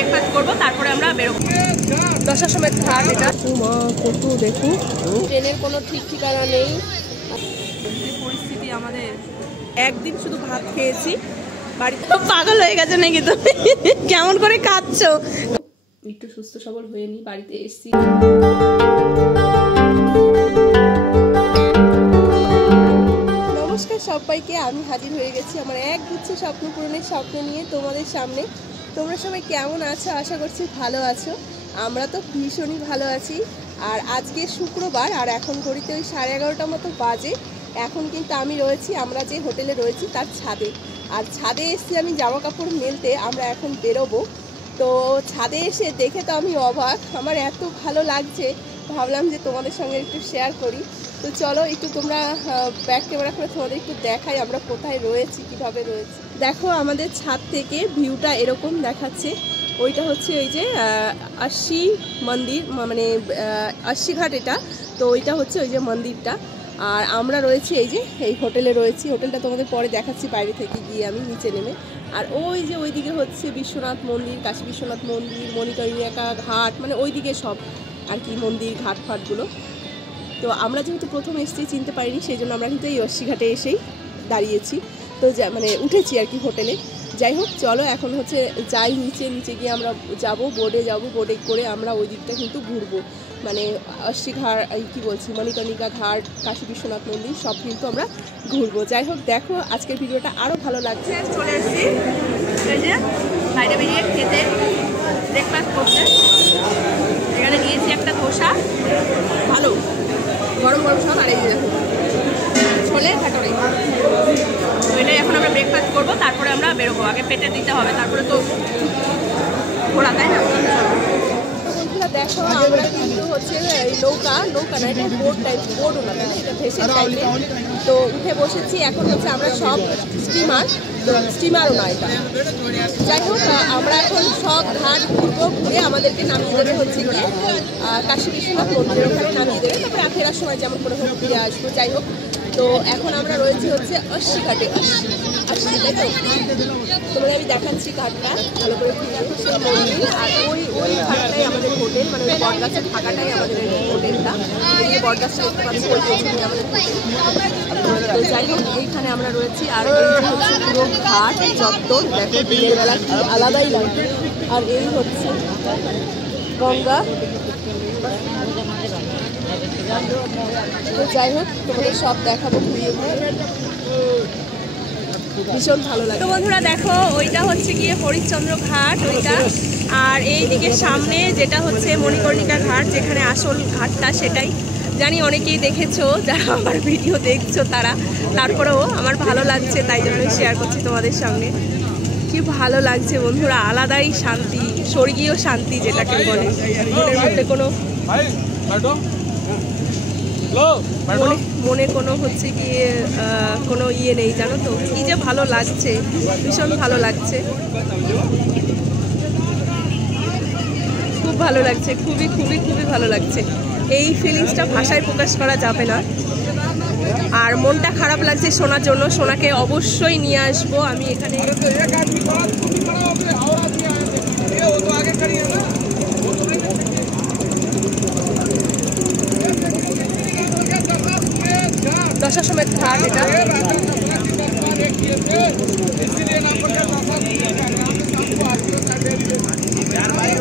Breakfast করবো, তারপরে আমরা বেরোবো। 10টার সময় ঘাট এটা। কত দেখো, ট্রেনের কোনো ঠিক ঠিকানা নেই। পরিস্থিতি আমাদের, একদিন শুধু ভাত খেয়েছি বাড়িতে। পাগল হয়ে গেছে নাকি তুমি? কেমন করে কাঁদছ? একটু সুস্থ সবল হয়ে নি, বাড়িতে এসছি। নমস্কার সবাইকে, আমি হাজির হয়ে গেছি আমার এক গুচ্ছ স্বপ্ন পূরণের স্বপ্ন নিয়ে তোমাদের সামনে। তোমরা সবাই কেমন আছো? আশা করছি ভালো আছো। আমরা তো ভীষণই ভালো আছি। আর আজকে শুক্রবার, আর এখন ঘড়িতে ওই 11:30 মতো বাজে। এখন কিন্তু আমি রয়েছি, আমরা যে হোটেলে রয়েছি তার ছাদে। আর ছাদে এসেছি আমি জামা কাপড় মেলতে, আমরা এখন বেরোবো। তো ছাদে এসে দেখে তো আমি অবাক, আমার এত ভালো লাগছে, ভাবলাম যে তোমাদের সঙ্গে একটু শেয়ার করি। তো চলো একটু তোমরা ব্যাক ক্যামেরা করে তোমাদের একটু দেখাই আমরা কোথায় রয়েছি, কিভাবে রয়েছি। দেখো আমাদের ছাদ থেকে ভিউটা এরকম দেখাচ্ছে। ওইটা হচ্ছে ওই যে আশি মন্দির, মানে আশি ঘাট এটা। তো ওইটা হচ্ছে ওই যে মন্দিরটা। আর আমরা রয়েছি এই যে এই হোটেলে রয়েছি। হোটেলটা তোমাদের পরে দেখাচ্ছি বাইরে থেকে গিয়ে আমি নিচে নেমে। আর ওই যে ওইদিকে হচ্ছে বিশ্বনাথ মন্দির, কাশী বিশ্বনাথ মন্দির, মণিকর্ণিকা ঘাট, মানে ওইদিকে সব আর কি মন্দির ঘাট ফাটগুলো। তো আমরা যেহেতু প্রথম এসেছি চিনতে পারিনি, সেই জন্য আমরা কিন্তু এই অস্বী ঘাটে এসেই দাঁড়িয়েছি। তো মানে উঠেছি আর কি হোটেলে। যাই হোক চলো এখন হচ্ছে যাই নিচে গিয়ে আমরা যাব, বোর্ডে যাব। বোর্ডে করে আমরা ওই দিকটা কিন্তু ঘুরবো, মানে অস্বী ঘাট, কী বলছি, মণিকর্ণিকা ঘাট, কাশী বিশ্বনাথ মন্দির সব কিন্তু আমরা ঘুরবো। যাই হোক দেখো আজকের ভিডিওটা আরও ভালো লাগছে। চলে এসেছি এই যে বাইরে বেরিয়ে খেতে, ব্রেকফাস্ট করতে। এখানে নিয়েছি একটা ধোসা, ভালো গরম গরম সব। আর এই যে ছোলে ভাটোরে। তো এটাই এখন আমরা ব্রেকফাস্ট করবো, তারপরে আমরা বেরোবো। আগে পেটে দিতে হবে, তারপরে তো ঘোরা, তাই না? বন্ধুরা দেখো আমরা কিন্তু হচ্ছে এই নৌকা না, এটা বোট টাইপ, বোটও না, এটা ভেসেল টাইপের। তো উঠে বসেছি। এখন হচ্ছে আমরা সব স্টিমার, তো স্টিমারও না এটা। যাই হোক আমরা এখন সব ঘাট ঘুরবো, ঘুরে আমাদেরকে নামিয়ে দেবে হচ্ছে গিয়ে কাশী বিশ্বনাথ মন্দির, ওখানে নামিয়ে দেবে। তারপরে ফেরার সময় যেমন করে হোক ফিরে আসবো। যাই হোক তো এখন আমরা রয়েছি হচ্ছে অস্বী ঘাটে। অস্বী তাই তো, তোমাদের আমি দেখাচ্ছি ঘাটটা ভালো করে ঘুরে সেই মন্দির। আর ওই ঘাটটাই আমাদের হোটেল, মানে ওই বটগাছের থাকাটাই আমাদের হোটেলটা। এই বটগাছটা দেখতে পাচ্ছি, ওই পেছনে আমাদের হোটেল। তো যাই হোক এইখানে আমরা রয়েছি। আর এই হচ্ছে পুরো ঘাট চত্বর, দেখো দিনের বেলা কি আলাদাই লাগবে। আর এই হচ্ছে গঙ্গা। তো যাই হোক তোমাদের সব দেখাবো ঘুরিয়ে ঘুরিয়ে, ভীষণ ভালো লাগে। তো বন্ধুরা দেখো ওইটা হচ্ছে গিয়ে হরিশ্চন্দ্র ঘাট ওইটা। আর এই দিকে সামনে যেটা হচ্ছে মণিকর্ণিকা ঘাট, যেখানে আসল ঘাটটা সেটাই। জানি অনেকেই দেখেছো, যারা আমার ভিডিও দেখছো তারা, তারপরেও আমার ভালো লাগছে তাই জন্য শেয়ার করছি তোমাদের সঙ্গে। কি ভালো লাগছে বন্ধুরা, আলাদাই শান্তি, স্বর্গীয় শান্তি যেটাকে বলে। মনের মধ্যে কোনো মনে কোনো হচ্ছে গিয়ে কোনো ইয়ে নেই, জানো তো কি যে ভালো লাগছে, ভীষণ ভালো লাগছে, খুব ভালো লাগছে, খুবই খুবই খুবই ভালো লাগছে। এই ফিলিংসটা ভাষায় প্রকাশ করা যাবে না। আর মনটা খারাপ লাগছে সোনার জন্য, সোনাকে অবশ্যই নিয়ে আসবো আমি এখানে। দশটার সময় ঘাট এটা।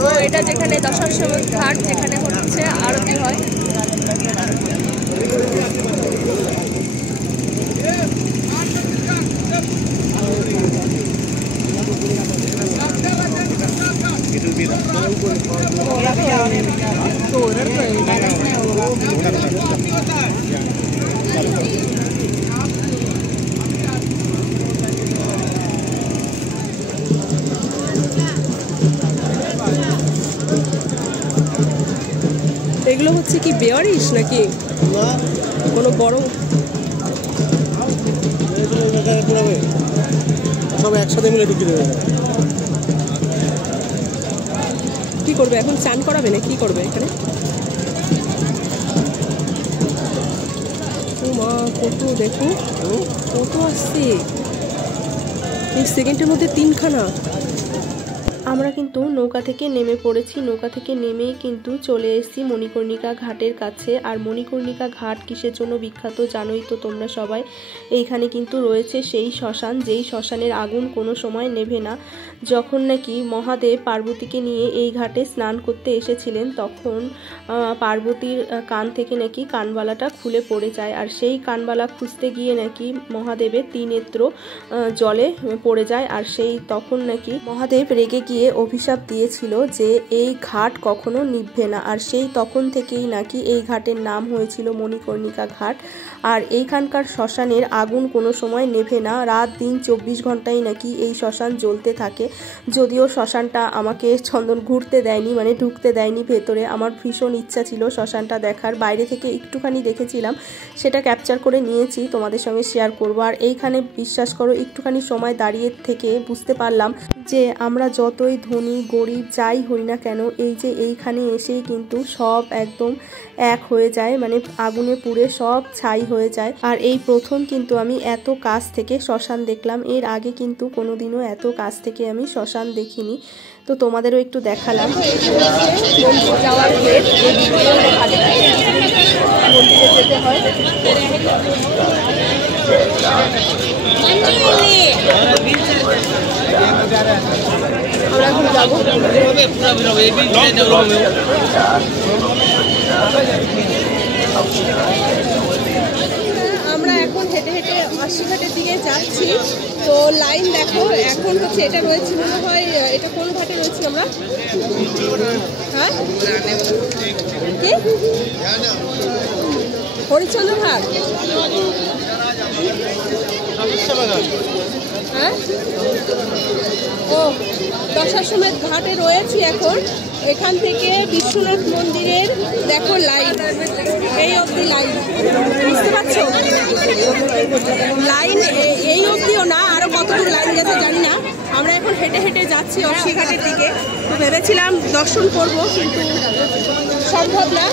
ও এটা যেখানে দশটার সময় ঘাট, যেখানে হচ্ছে আরতি হয়। এগুলো হচ্ছে কি বেয়ারিশ নাকি কোনো বড়? সব একসাথে মিলে বিক্রি হয়ে যাবে। কি করবে এখন, চান করাবে না কি করবে এখানে? মা কত দেখো, কত আসছে এই সেকেন্ডের মধ্যে 3খানা। আমরা কিন্তু নৌকা থেকে নেমে পড়েছি। নৌকা থেকে নেমেই কিন্তু চলে এসেছি মণিকর্ণিকা ঘাটের কাছে। আর মণিকর্ণিকা ঘাট কিসের জন্য বিখ্যাত জানোই তো তোমরা সবাই। এইখানে কিন্তু রয়েছে সেই শ্মশান, যেই শ্মশানের আগুন কোনো সময় নেভে না। যখন নাকি মহাদেব পার্বতীকে নিয়ে এই ঘাটে স্নান করতে এসেছিলেন, তখন পার্বতীর কান থেকে নাকি কানবালাটা খুলে পড়ে যায়। আর সেই কানবালা খুঁজতে গিয়ে নাকি মহাদেবের ত্রিনেত্র জলে পড়ে যায়। আর সেই তখন নাকি মহাদেব রেগে গিয়ে অভিশাপ দিয়েছিল যে এই ঘাট কখনো নিভবে না। আর সেই তখন থেকেই নাকি এই ঘাটের নাম হয়েছিল মণিকর্ণিকা ঘাট। আর এইখানকার শ্মশানের আগুন কোনো সময় নেভে না, রাত দিন 24 ঘন্টাই নাকি এই শ্মশান জ্বলতে থাকে। যদিও শ্মশানটা আমাকে চন্দন ঘুরতে দেয়নি, মানে ঢুকতে দেয়নি ভেতরে। আমার ভীষণ ইচ্ছা ছিল শ্মশানটা দেখার, বাইরে থেকে একটুখানি দেখেছিলাম, সেটা ক্যাপচার করে নিয়েছি, তোমাদের সঙ্গে শেয়ার করব। আর এইখানে বিশ্বাস করো একটুখানি সময় দাঁড়িয়ে থেকে বুঝতে পারলাম যে আমরা যতই ধনী গরিব যাই হই না কেন, এই যে এইখানে এসেই কিন্তু সব একদম এক হয়ে যায়, মানে আগুনে পুড়ে সব ছাই হয়ে যায়। আর এই প্রথম কিন্তু আমি এত কাছ থেকে শ্মশান দেখলাম, এর আগে কিন্তু কোনোদিনও এত কাছ থেকে আমি শ্মশান দেখিনি। তো তোমাদেরও একটু দেখালাম। যাওয়ার মন্দিরে যেতে হয়। আমরা এখন যাবো। আমরা এখন হেঁটে হেঁটে আশিঘাটের দিকে যাচ্ছি। তো লাইন দেখো, এখন হচ্ছে এটা রয়েছে মনে হয়, এটা কোন ঘাটে রয়েছে আমরা? হ্যাঁ কি হরিশ্চন্দ্র ঘাট? হ্যাঁ ও দশাশ্বমেধ ঘাটে রয়েছি এখন। এখান থেকে বিশ্বনাথ মন্দিরের দেখো লাইন, এই অবধি লাইন, বুঝতে পারছো? লাইন এই অবধিও না, আরো কতদূর লাইন গেছে জানি না। আমরা এখন হেঁটে হেঁটে যাচ্ছি অশ্বিঘাটের দিকে। তো ভেবেছিলাম দর্শন করব, কিন্তু সম্ভব না।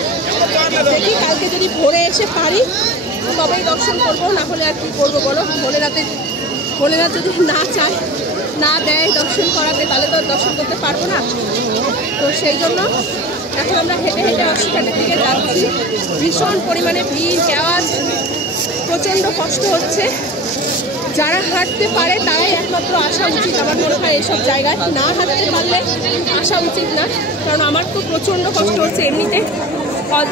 দেখি কালকে যদি ভোরে এসে পারি তবেই দর্শন করবো, না হলে আর কি করবো বলো। ভোলেনাথ যদি না চায়, না দেয় দর্শন করাতে, তাহলে তো দর্শন করতে পারবো না। তো সেই জন্য এখন আমরা হেঁটে হেঁটে অশ্বিঘাটের দিকে যাচ্ছি। ভীষণ পরিমাণে ভিড়, আওয়াজ, প্রচণ্ড কষ্ট হচ্ছে। যারা হাঁটতে পারে তারাই একমাত্র আসা উচিত আমার মনে হয় এইসব জায়গায়। না হাঁটতে পারলে আসা উচিত না, কারণ আমার তো প্রচণ্ড কষ্ট হচ্ছে এমনিতে।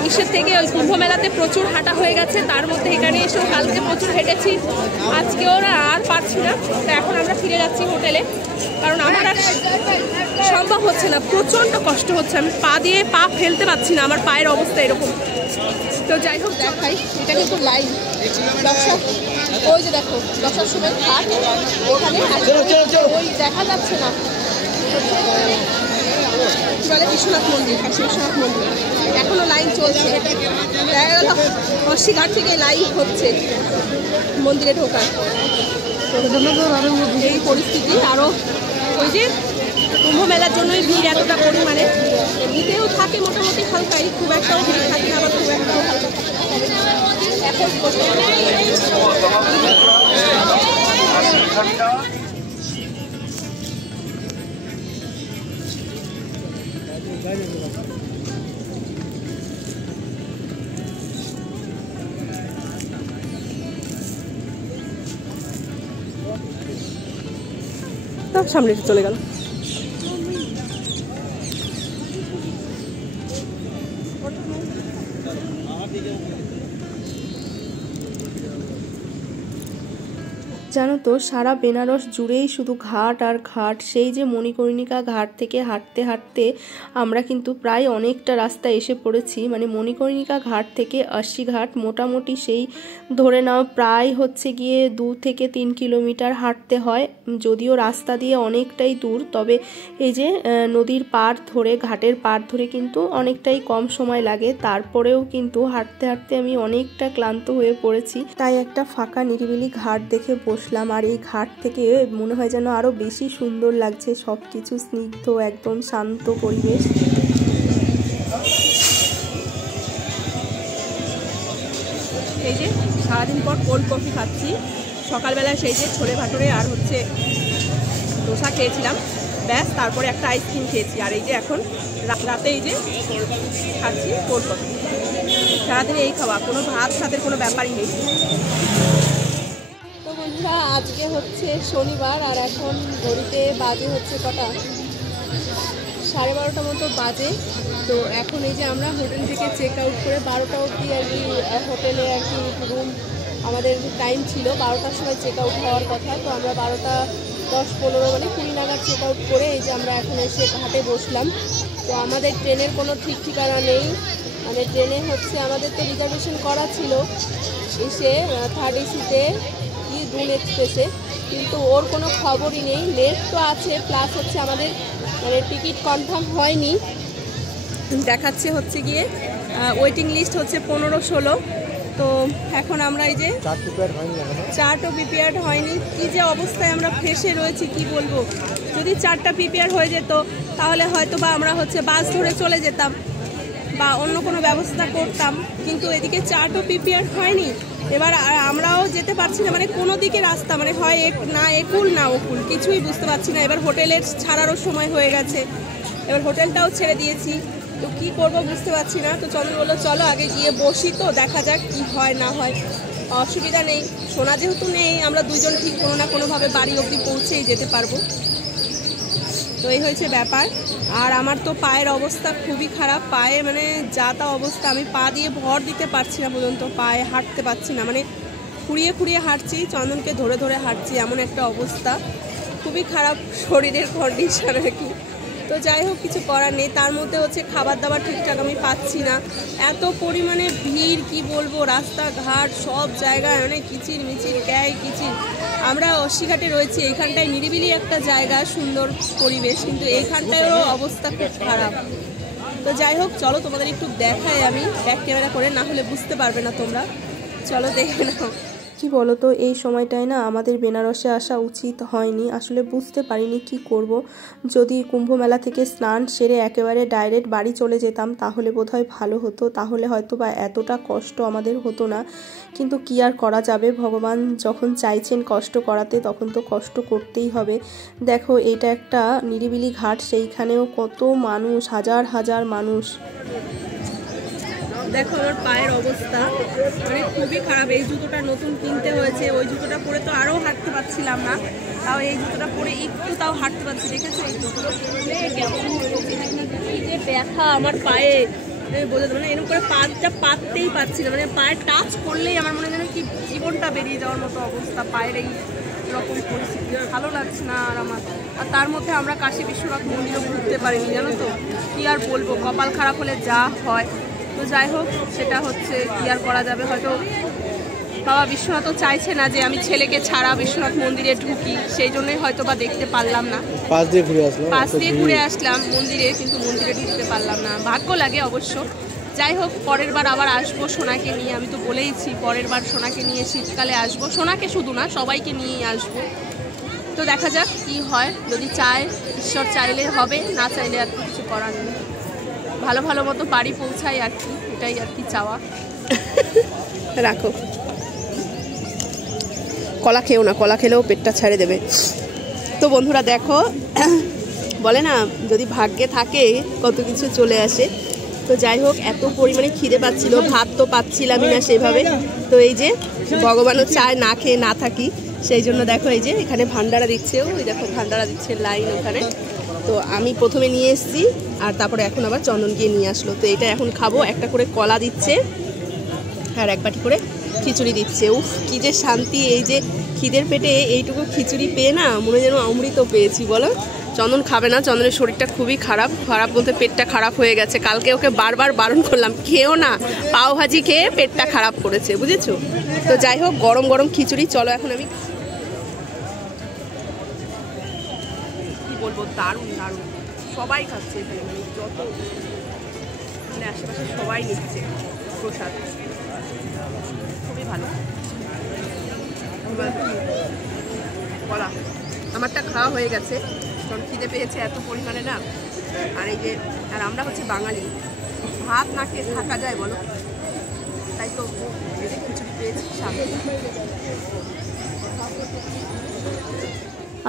ইসের থেকে ওই কুম্ভ মেলাতে প্রচুর হাঁটা হয়ে গেছে, তার মধ্যে এখানে এসেও কালকে প্রচুর হেঁটেছি, আজকেও আর পারছি না। তো এখন আমরা ফিরে যাচ্ছি হোটেলে, কারণ আমার আর সম্ভব হচ্ছে না, প্রচণ্ড কষ্ট হচ্ছে। আমি পা দিয়ে পা ফেলতে পারছি না, আমার পায়ের অবস্থা এরকম। তো যাই হোক দেখাই, এটা কিন্তু লাইন দশা, ওই যে দেখো দশাশ্বমেধ ঘাট, ওখানে ওই দেখা যাচ্ছে না বলে বিশ্বনাথ মন্দির, বিশ্বনাথ মন্দির এখনো লাইন চলছে। দেখা গেল অশ্বিঘাট থেকে লাইন হচ্ছে মন্দিরে ঢোকার। এই পরিস্থিতি আরও ওই যে কুম্ভ মেলার জন্যই ভিড় এতটা পরিমাণে। এমনিতেও থাকে মোটামুটি হালকাই, খুব একটাও ভিড় থাকে না, আবার খুব একটাও হালকা এখন সামনে চলে গেল। জানো তো সারা বেনারস জুড়েই শুধু ঘাট আর ঘাট। সেই যে মণিকর্ণিকা ঘাট থেকে হাঁটতে হাঁটতে আমরা কিন্তু প্রায় অনেকটা রাস্তা এসে পড়েছি। মানে মণিকর্ণিকা ঘাট থেকে অশ্বিঘাট মোটামুটি সেই ধরে নাও প্রায় হচ্ছে গিয়ে 2 থেকে 3 কিলোমিটার হাঁটতে হয়, যদিও রাস্তা দিয়ে অনেকটাই দূর। তবে এই যে নদীর পাড় ধরে, ঘাটের পাড় ধরে কিন্তু অনেকটাই কম সময় লাগে। তারপরেও কিন্তু হাঁটতে হাঁটতে আমি অনেকটা ক্লান্ত হয়ে পড়েছি, তাই একটা ফাঁকা নিরিবিলি ঘাট দেখে বসলাম। আর এই ঘাট থেকে মনে হয় যেন আরো বেশি সুন্দর লাগছে, সবকিছু স্নিগ্ধ, একদম শান্ত পরিবেশ। এই যে সারাদিন পর কোল্ড কফি খাচ্ছি, সকালবেলা সেই যে ছোলে ভাটুরে আর হচ্ছে ধোসা খেয়েছিলাম, ব্যাস তারপরে একটা আইসক্রিম খেয়েছি। আর এই যে এখন রাতে এই যে খাচ্ছি কোল্ড কফি। সারাদিন এই খাওয়া, কোনো ভাত সাথে কোনো ব্যাপারই নেই। তো বন্ধুরা আজকে হচ্ছে শনিবার আর এখন ঘড়িতে বাজে হচ্ছে কটা, 12:30 মতো বাজে। তো এখন এই যে আমরা হোটেল থেকে চেক আউট করে 12টা অবধি আর কি হোটেলে আর কি রুম আমাদের টাইম ছিল, 12টার সময় চেক আউট হওয়ার কথা। তো আমরা 12টা 10-15 মানে 20 নাগাদ চেক আউট করে এই যে আমরা এখন এসে ঘাটে বসলাম। তো আমাদের ট্রেনের কোনো ঠিক ঠিকানা নেই, মানে ট্রেনে হচ্ছে আমাদের তো রিজার্ভেশন করা ছিল এসে 3rd AC-তে কি দুন এক্সপ্রেসে, কিন্তু ওর কোনো খবরই নেই। লেট তো আছে, প্লাস হচ্ছে আমাদের মানে টিকিট কনফার্ম হয়নি, দেখাচ্ছে হচ্ছে গিয়ে ওয়েটিং লিস্ট হচ্ছে 15-16। তো এখন আমরা এই যে চার্টও প্রিপেয়ার্ড হয়নি, কি যে অবস্থায় আমরা ফেসে রয়েছি কি বলবো। যদি চার্টটা প্রিপেয়ার হয়ে যেত তাহলে হয়তো বা আমরা হচ্ছে বাস ধরে চলে যেতাম বা অন্য কোনো ব্যবস্থা করতাম, কিন্তু এদিকে চার্টও প্রিপেয়ার হয়নি। এবার আমরাও যেতে পারছি না, মানে কোনো দিকে রাস্তা মানে হয় না একুল না ওকুল, কিছুই বুঝতে পারছি না। এবার হোটেলের ছাড়ারও সময় হয়ে গেছে, এবার হোটেলটাও ছেড়ে দিয়েছি, তো কি করব বুঝতে পারছি না। তো চন্দন বললো চলো আগে গিয়ে বসি, তো দেখা যাক কি হয় না হয়। অসুবিধা নেই, সোনা যেহেতু নেই আমরা দুজন ঠিক কোনো না কোনোভাবে বাড়ি অবধি পৌঁছেই যেতে পারবো। তো এই হয়েছে ব্যাপার। আর আমার তো পায়ের অবস্থা খুবই খারাপ, পায়ে মানে যা তা অবস্থা, আমি পা দিয়ে ভর দিতে পারছি না পর্যন্ত, পায়ে হাঁটতে পারছি না, মানে খুঁড়িয়ে খুঁড়িয়ে হাঁটছি, চন্দনকে ধরে ধরে হাঁটছি, এমন একটা অবস্থা, খুবই খারাপ শরীরের কন্ডিশন আর কি। তো যাই হোক কিছু করার নেই, তার মধ্যে হচ্ছে খাবার দাবার ঠিকঠাক আমি পাচ্ছি না, এত পরিমাণে ভিড় কি বলবো, রাস্তাঘাট সব জায়গায় মানে কিচির মিচির ক্যায় কিচির। আমরা অস্বীঘাটে রয়েছি, এইখানটায় নিরিবিলি একটা জায়গা, সুন্দর পরিবেশ, কিন্তু এইখানটায়ও অবস্থা খুব খারাপ। তো যাই হোক চলো তোমাদের একটু দেখাই আমি ব্যাক ক্যামেরা করে, না হলে বুঝতে পারবে না তোমরা, চলো দেখে নাও। কি বলো তো, এই সময়টায় না আমাদের বেনারসে আসা উচিত হয়নি, আসলে বুঝতে পারিনি কি করব। যদি কুম্ভ মেলা থেকে স্নান সেরে একেবারে ডাইরেক্ট বাড়ি চলে যেতাম তাহলে বোধহয় ভালো হতো, তাহলে হয়তো বা এতটা কষ্ট আমাদের হতো না, কিন্তু কি আর করা যাবে, ভগবান যখন চাইছেন কষ্ট করাতে তখন তো কষ্ট করতেই হবে। দেখো এটা একটা নিরিবিলি ঘাট, সেইখানেও কত মানুষ, হাজার হাজার মানুষ। দেখো আমার পায়ের অবস্থা মানে খুবই খারাপ, এই জুতোটা নতুন কিনতে হয়েছে, ওই জুতোটা পরে তো আরও হাঁটতে পারছিলাম না, তাও এই জুতোটা পরে একটু তাও হাঁটতে পারছি। দেখেছো এই জুতোটা পরে কেমন কি যে ব্যথা আমার পায়ে, বোঝাতে মানে এরকম করে পাটা পাততেই পারছি না, মানে পায়ে টাচ করলেই আমার মনে হয় কি জীবনটা বেরিয়ে যাওয়ার মতো অবস্থা, পায়ের এই রকম পরিস্থিতি, ভালো লাগছে না আর আমার। আর তার মধ্যে আমরা কাশী বিশ্বনাথ মন্দিরও ঘুরতে পারিনি, জানো তো, কি আর বলবো, কপাল খারাপ হলে যা হয়। তো যাই হোক সেটা হচ্ছে কি আর করা যাবে, হয়তো বাবা বিশ্বনাথও চাইছে না যে আমি ছেলেকে ছাড়া বিশ্বনাথ মন্দিরে ঢুকি, সেই জন্যই হয়তো বা দেখতে পারলাম না, পাশ দিয়ে ঘুরে আসলাম মন্দিরে, কিন্তু মন্দিরে ঢুকতে পারলাম না, ভাগ্য লাগে অবশ্য। যাই হোক পরের বার আবার আসবো সোনাকে নিয়ে, আমি তো বলেইছি পরের বার সোনাকে নিয়ে শীতকালে আসবো, সোনাকে শুধু না সবাইকে নিয়েই আসবো। তো দেখা যাক কি হয়, যদি চায় ঈশ্বর চাইলে হবে, না চাইলে আর কিছু করার নেই, ভালো ভালো মতো বাড়ি পৌঁছাই আর কি, এটাই আর কি চাওয়া। রাখো, কলা খেও না, কলা খেলেও পেটটা ছেড়ে দেবে। তো বন্ধুরা দেখো বলে না যদি ভাগ্যে থাকে কত কিছু চলে আসে। তো যাই হোক এত পরিমাণে খিদে পাচ্ছিল, ভাত তো পাচ্ছিলামই না সেভাবে, তো এই যে ভগবানও চায় না খেয়ে না থাকি, সেই জন্য দেখো এই যে এখানে ভান্ডারা দিচ্ছে, ওই দেখো ভান্ডারা দিচ্ছে লাইন ওখানে। তো আমি প্রথমে নিয়ে এসেছি আর তারপরে এখন আবার চন্দন গিয়ে নিয়ে আসলো, তো এটা এখন খাবো। একটা করে কলা দিচ্ছে আর এক বাটি করে খিচুড়ি দিচ্ছে, উফ কি যে শান্তি, এই যে খিদের পেটে এইটুকু খিচুড়ি পেয়ে না মনে যেন অমৃত পেয়েছি বলো। চন্দন খাবে না, চন্দনের শরীরটা খুবই খারাপ, খারাপ বলতে পেটটা খারাপ হয়ে গেছে, কালকে ওকে বারবার বারণ করলাম খেও না, পাও ভাজি খেয়ে পেটটা খারাপ করেছে বুঝেছো। তো যাই হোক গরম গরম খিচুড়ি, চলো এখন আমি কি বলবো, দারুণ দারুণ, সবাই খাচ্ছে এখানে, মানে যত মানে আশেপাশে সবাই নিচ্ছে প্রসাদ, খুবই ভালো। বলা আমারটা খাওয়া হয়ে গেছে, কারণ খিদে পেয়েছে এত পরিমাণে না। আর এই যে আর আমরা হচ্ছে বাঙালি, ভাত না খেয়ে থাকা যায় বলো, তাই তো খিচুড়ি পেয়েছি সাথে।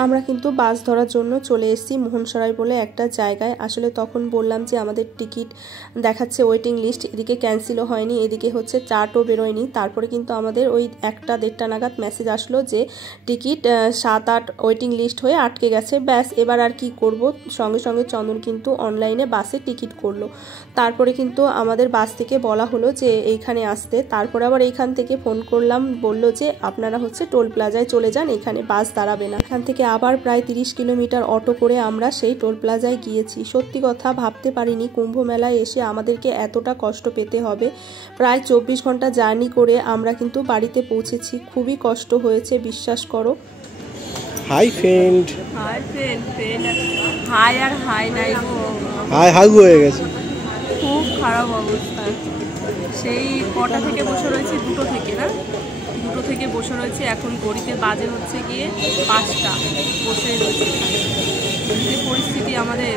আমরা কিন্তু বাস ধরার জন্য চলে এসেছি মোহনসরাই বলে একটা জায়গায়। আসলে তখন বললাম যে আমাদের টিকিট দেখাচ্ছে ওয়েটিং লিস্ট, এদিকে ক্যান্সেলও হয়নি, এদিকে হচ্ছে চার্টও বেরোয়নি। তারপরে কিন্তু আমাদের ওই 1টা-1:30 নাগাদ মেসেজ আসলো যে টিকিট 7-8 ওয়েটিং লিস্ট হয়ে আটকে গেছে। ব্যাস, এবার আর কি করব, সঙ্গে সঙ্গে চন্দন কিন্তু অনলাইনে বাসে টিকিট করলো। তারপরে কিন্তু আমাদের বাস থেকে বলা হলো যে এইখানে আসতে। তারপরে আবার এইখান থেকে ফোন করলাম, বললো যে আপনারা হচ্ছে টোল প্লাজায় চলে যান, এখানে বাস দাঁড়াবে না। এখান থেকে আবার প্রায় 30 কিলোমিটার অটো করে আমরা সেই টোল প্লাজায় গিয়েছি। সত্যি কথা, ভাবতে পারিনি কুম্ভ মেলায় এসে আমাদেরকে এতটা কষ্ট পেতে হবে। প্রায় 24 ঘন্টা জার্নি করে আমরা কিন্তু বাড়িতে পৌঁছেছি। খুবই কষ্ট হয়েছে, বিশ্বাস করো। Hi friend. Hi friend, hi আর হাই নাই গো, হাই হাগু হয়ে গেছে। খুব খারাপ অবস্থা। সেই কটা থেকে বসে রয়েছে, 2টো থেকে না, 2টো থেকে বসে রয়েছে। এখন ঘড়িতে বাজে হচ্ছে গিয়ে 5টা, বসে রয়েছে। যে পরিস্থিতি আমাদের,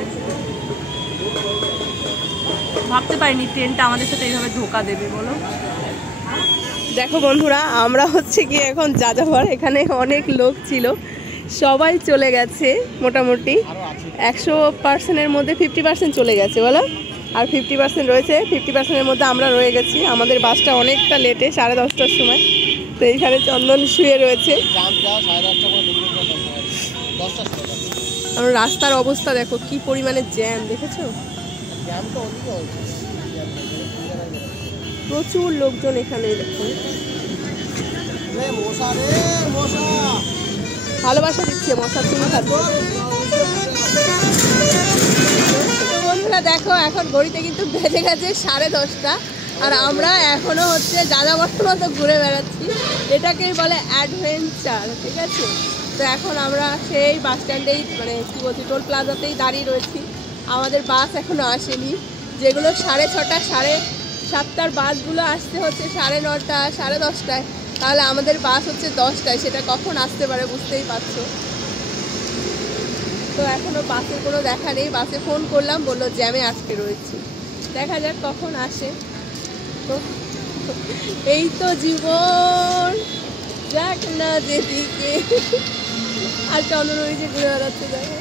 ভাবতে পারিনি ট্রেনটা আমাদের সাথে এইভাবে ধোকা দেবে, বলো। দেখো বন্ধুরা, আমরা হচ্ছে গিয়ে এখন যাযাবর, এখানে অনেক লোক ছিল, সবাই চলে গেছে মোটামুটি। 100%-এর মধ্যে 50% চলে গেছে, বলো। আর 50% রয়েছে, 50%-এর মধ্যে আমরা রয়ে গেছি। আমাদের বাসটা অনেকটা লেটে, 10:30টার সময়। তো এইখানে চন্দন শুয়ে রয়েছে। রাস্তার অবস্থা দেখো কি পরিমাণে জ্যাম, দেখেছো? প্রচুর লোকজন এখানে। দেখো, ভালোবাসা দিচ্ছে মশা, তুমি খাচ্ছো। বন্ধুরা দেখো, এখন ঘড়িতে কিন্তু বেজে গেছে 10:30টা, আর আমরা এখনো হচ্ছে যাযাবর মতো ঘুরে বেড়াচ্ছি। এটাকেই বলে অ্যাডভেঞ্চার, ঠিক আছে? তো এখন আমরা সেই বাস স্ট্যান্ডেই, মানে কি বলছি, টোল প্লাজাতেই দাঁড়িয়ে রয়েছি। আমাদের বাস এখনো আসেনি, যেগুলো 6:30, 7:30 বাসগুলো আসতে হচ্ছে 9:30, 10:30টায়। তাহলে আমাদের বাস হচ্ছে 10টায়, সেটা কখন আসতে পারে বুঝতেই পারছো। তো এখনো বাসের কোনো দেখা নেই। বাসে ফোন করলাম, বললো জ্যামে আটকে রয়েছি। দেখা যাক কখন আসে। তো এই তো জীবন, যাক না যেদিকে। আর চন্দ্রনগরী যে ঘুরে বেড়াচ্ছে, দেখো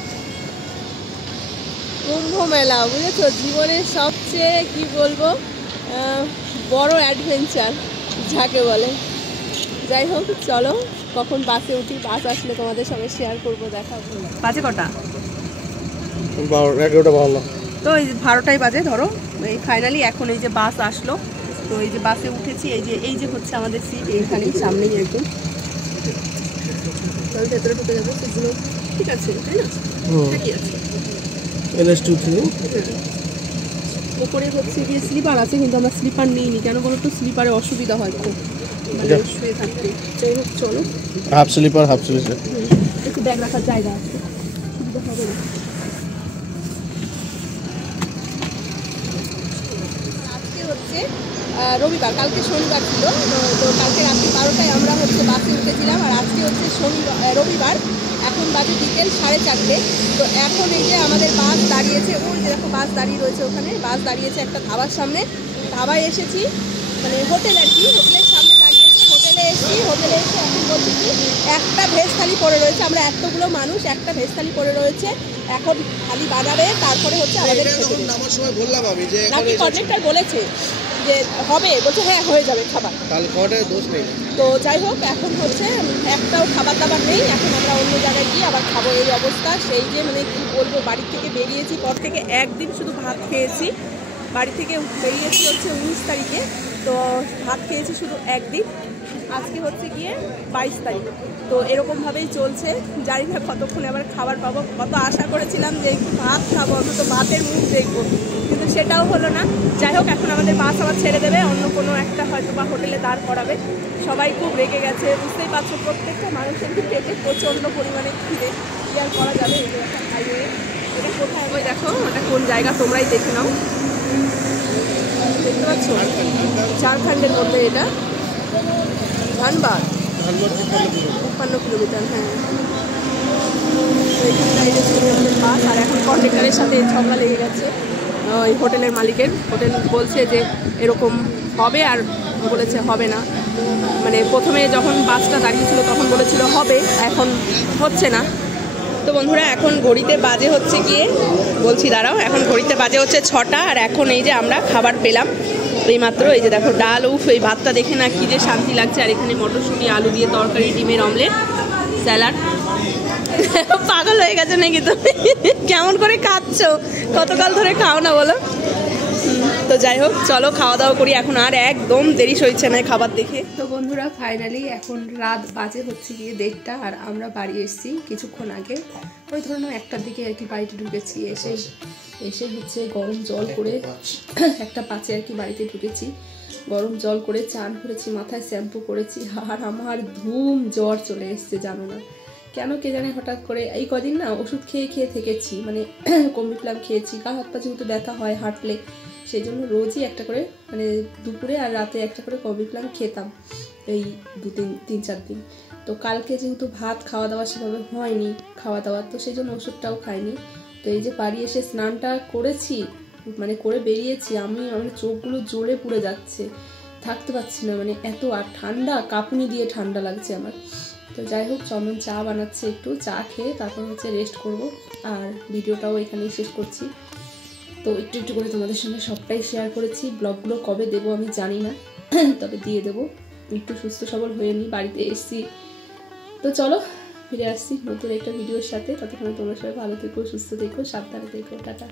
কুম্ভ মেলা, বুঝেছো? জীবনের সবচেয়ে কি বলবো বড় অ্যাডভেঞ্চার যাকে বলে। যাই হোক, চলো কখন বাসে উঠি, বাস আসলে তোমাদের সঙ্গে শেয়ার করবো, দেখাবো। বাজে কটা? 11:52। তো এই 12টাই বাজে ধরো। এই ফাইনালি এখন এই যে বাস আসলো, তো এই যে বাসে উঠেছি। এই যে হচ্ছে আমাদের সিট, এইখানেই সামনেই একদম। তাহলে ভেতরে ঢুকে যাবো, সেগুলো ঠিক আছে, তাই না? ঠিকই আছে। ওপরে হচ্ছে গিয়ে স্লিপার আছে, কিন্তু আমরা স্লিপার নিইনি। কেন বলো তো? স্লিপারে অসুবিধা হয় তো, মানে শুয়ে থাকতে। যাই হোক, চলো। হাফ স্লিপার একটু ব্যাগ রাখার জায়গা আছে, সুবিধা হবে না। আজকে হচ্ছে রবিবার, কালকে শনিবার ছিল। তো কালকে রাত্রি 12টায় আমরা হচ্ছে বাসে উঠেছিলাম, আর আজকে হচ্ছে রবিবার। এখন বাজে বিকেল 4:30। তো এখন এই যে আমাদের বাস দাঁড়িয়েছে, ওই যে দেখো বাস দাঁড়িয়ে রয়েছে, ওখানে বাস দাঁড়িয়েছে একটা ধাবার সামনে। ধাবায় এসেছি, মানে হোটেল আর কি, হোটেলের সামনে দাঁড়িয়েছি। হোটেলে এসে এখন বলছি কি, একটা ভেজ থালি পড়ে রয়েছে। আমরা এতগুলো মানুষ, একটা ভেজ থালি পড়ে রয়েছে। এখন থালি বানাবে, তারপরে হচ্ছে আমাদের নাকি কন্ট্রাক্টর বলেছে যে হবে, বলছে হ্যাঁ হয়ে যাবে খাবার। তো যাই হোক, এখন হচ্ছে একটাও খাবার দাবার নেই। এখন আমরা অন্য জায়গায় গিয়ে আবার খাবো, এই অবস্থা। সেই যে মানে কি বলবো, বাড়ি থেকে বেরিয়েছি পর থেকে একদিন শুধু ভাত খেয়েছি। বাড়ি থেকে বেরিয়েছি হচ্ছে 19 তারিখে, তো ভাত খেয়েছি শুধু একদিন। আজকে হচ্ছে গিয়ে 22 তারিখ। তো এরকমভাবেই চলছে। জানি না কতক্ষণে আবার খাবার পাবো। কত আশা করেছিলাম যে একটু ভাত খাবো, অন্তত ভাতের মুখ দেখবো, কিন্তু সেটাও হলো না। যাই হোক, এখন আমাদের বাস আবার ছেড়ে দেবে, অন্য কোনো একটা হয়তো বা হোটেলে দাঁড় করাবে। সবাই খুব রেগে গেছে, বুঝতেই পারছো। প্রত্যেকটা মানুষের পেটে প্রচণ্ড পরিমাণে খিদে, কি আর করা যাবে। হাইওয়ে এটা কোথায়, ওই দেখো ওটা কোন জায়গা, তোমরাই দেখে নাও। দেখতে পাচ্ছ, ঝাড়খণ্ডের মধ্যে এটা, ধানবাদ, 53 কিলোমিটার। হ্যাঁ, আমাদের বাস। আর এখন কন্ট্রাক্টরের সাথে ঝগড়া লেগে গেছে ওই হোটেলের মালিকের। হোটেল বলছে যে এরকম হবে, আর বলেছে হবে না। মানে প্রথমে যখন বাসটা দাঁড়িয়েছিল তখন বলেছিল হবে, এখন হচ্ছে না। তো বন্ধুরা এখন ঘড়িতে বাজে হচ্ছে গিয়ে বলছি দাঁড়াও, এখন ঘড়িতে বাজে হচ্ছে 6টা। আর এখন এই যে আমরা খাবার পেলাম এইমাত্র। এই যে দেখো ডাল, উফ এই ভাতটা দেখে না কি যে শান্তি লাগছে। আর এখানে মটরশুঁটি আলু দিয়ে তরকারি, ডিমের অমলেট, স্যালাড। পাগল হয়ে গেছে নাকি তুমি? কেমন করে খাচ্ছ? কতকাল ধরে খাও না বলো? তো যাই হোক, চলো খাওয়া দাওয়া করি এখন, আর একদম দেরি সইছে না খাবার দেখে। তো বন্ধুরা ফাইনালি এখন রাত বাজে হচ্ছে গিয়ে 1:30, আর আমরা বাড়ি এসেছি কিছুক্ষণ আগে, ওই ধরনের 1টার দিকে আর কি বাড়িতে ঢুকেছি। এসে হচ্ছে গরম জল করে 1:05 আর কি বাড়িতে ঢুকেছি। গরম জল করে চান করেছি, মাথায় শ্যাম্পু করেছি, আর আমার ধুম জ্বর চলে এসছে, জানো না কেন কে জানে হঠাৎ করে। এই কদিন না ওষুধ খেয়ে থেকেছি, মানে কমিপ্লাম খেয়েছি, গা হাত পা যেহেতু ব্যথা হয় হাঁটলে, সেই জন্য রোজই একটা করে, মানে দুপুরে আর রাতে একটা করে কমিপ্লাম খেতাম এই 3-4 দিন। তো কালকে যেহেতু ভাত খাওয়া দাওয়া সেভাবে হয়নি খাওয়া দাওয়া, তো সেই জন্য ওষুধটাও খাইনি। তো এই যে বাড়ি এসে স্নানটা করেছি, মানে করে বেরিয়েছি, আমার চোখগুলো জ্বলে পুড়ে যাচ্ছে, থাকতে পারছি না, মানে এত। আর ঠান্ডা, কাঁপুনি দিয়ে ঠান্ডা লাগছে আমার। তো যাই হোক, চন্দন চা বানাচ্ছে, একটু চা খেয়ে তারপর হচ্ছে রেস্ট করব। আর ভিডিওটাও এখানেই শেষ করছি। তো একটু করে তোমাদের সঙ্গে সবটাই শেয়ার করেছি। ব্লগগুলো কবে দেবো আমি জানি না, তবে দিয়ে দেবো। একটু সুস্থ সবল হয়ে নিই, বাড়িতে এসেছি। তো চলো ফিরে আসছি নতুন একটা ভিডিওর সাথে। ততক্ষণে তোমরা সবাই ভালো থেকো, সুস্থ থেকো, সাবধানে থেকো। টাটা।